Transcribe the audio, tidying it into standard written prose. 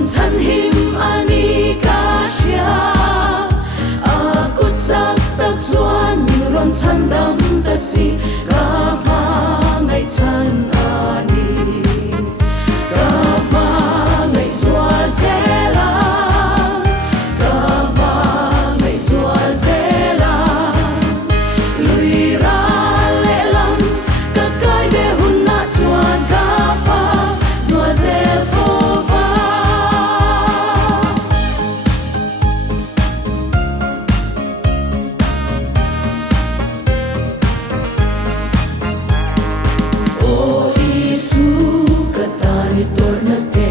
ron chan him ani ka sia akut sak tak zuan min ron chan dam ta si ka ma ngai chan ani ka ma ngai zua zela ka ma ngai zua zela lui ra le lam ka kai ve hun na chuan ka fa zua zel fo va o isu ka ta ni tor na te